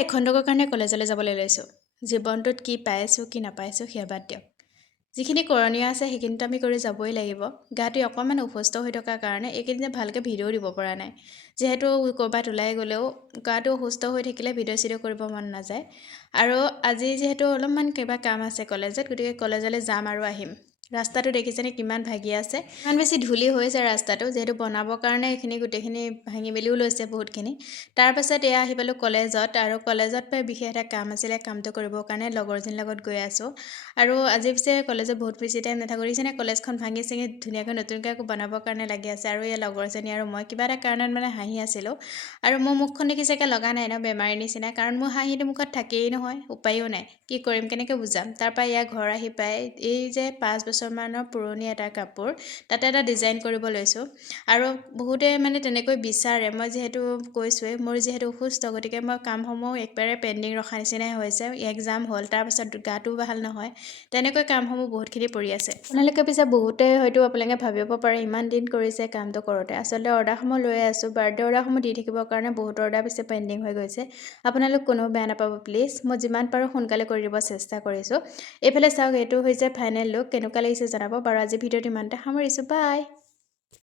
এখণ্ডকৰ কাৰণে কলেজলৈ যাবলৈ লৈছোঁ। জীৱনটোত কি পাইছোঁ কি নাপাইছোঁ সেয়া বাদ দিয়ক। যিখিনি কৰণীয় আছে সেইখিনিতো আমি কৰি যাবই লাগিব। গাটো অকণমান অসুস্থ হৈ থকাৰ কাৰণে এইকেইদিন যে ভালকৈ ভিডিঅ' দিব পৰা নাই। যিহেতু ক'ৰবাত ওলাই গ'লেও গাটো অসুস্থ হৈ থাকিলে ভিডিঅ' চিডিঅ' কৰিব মন নাযায়। আৰু আজি যিহেতু অলপমান কিবা কাম আছে কলেজত, গতিকে কলেজলৈ যাম আৰু আহিম। ৰাস্তাটো দেখিছেনে কিমান ভাগি আছে, ইমান বেছি ধূলি হৈছে ৰাস্তাটো, যিহেতু বনাবৰ কাৰণে এইখিনি গোটেইখিনি ভাঙি মেলিও লৈছে বহুতখিনি। তাৰপাছত এয়া আহি পালোঁ কলেজত, আৰু কলেজত বিশেষ এটা কাম আছিলে, কামটো কৰিবৰ কাৰণে লগৰজনীৰ লগত গৈ আছোঁ। আৰু আজি পিছে কলেজত বহুত বেছি টাইম নাথাকোঁ, দেখিছেনে কলেজখন ভাঙি চিঙি ধুনীয়াকৈ নতুনকৈ আকৌ বনাবৰ কাৰণে লাগি আছে। আৰু এই লগৰজনী আৰু মই কিবা এটা কাৰণত মানে হাঁহি আছিলোঁ। আৰু মোৰ মুখখন দেখিছেগে লগা নাই ন বেমাৰীৰ নিচিনা, কাৰণ মোৰ হাঁহিটো মুখত থাকেই নহয়, উপায়ো নাই, কি কৰিম কেনেকৈ বুজাম। তাৰপৰা ইয়াৰ ঘৰ আহি পাই এই যে 5 বছৰমানৰ পুৰণি এটা কাপোৰ, তাতে এটা ডিজাইন কৰিব লৈছোঁ। আৰু বহুতে মানে তেনেকৈ বিচাৰে, মই যিহেতু কৈছোঁৱেই মোৰ যিহেতু অসুস্থ, গতিকে মই কামসমূহ একবাৰে পেণ্ডিং ৰখা নিচিনাই হৈছে। এক্সাম হ'ল, তাৰপাছত গাটোও ভাল নহয়, তেনেকৈ কামসমূহ বহুতখিনি পৰি আছে। আপোনালোকে পিছে বহুতে হয়তো আপোনালোকে ভাবিব পাৰে ইমান দিন কৰিছে কামটো কৰোঁতে, আচলতে অৰ্ডাৰসমূহ লৈ আছোঁ। বাৰ্থডে অৰ্ডাৰসমূহ দি থাকিবৰ কাৰণে বহুত অৰ্ডাৰ পিছে পেণ্ডিং হৈ গৈছে। আপোনালোক কোনো বেয়া নাপাব প্লিজ, মই যিমান পাৰোঁ সোনকালে কৰি দিব চেষ্টা কৰিছোঁ। এইফালে চাওক, এইটো হৈছে ফাইনেল লুক, কেনেকুৱা লাগিছে জনাব বাৰু। আজি ভিডিঅ'টো ইমানতে সামৰিছোঁ, বাই।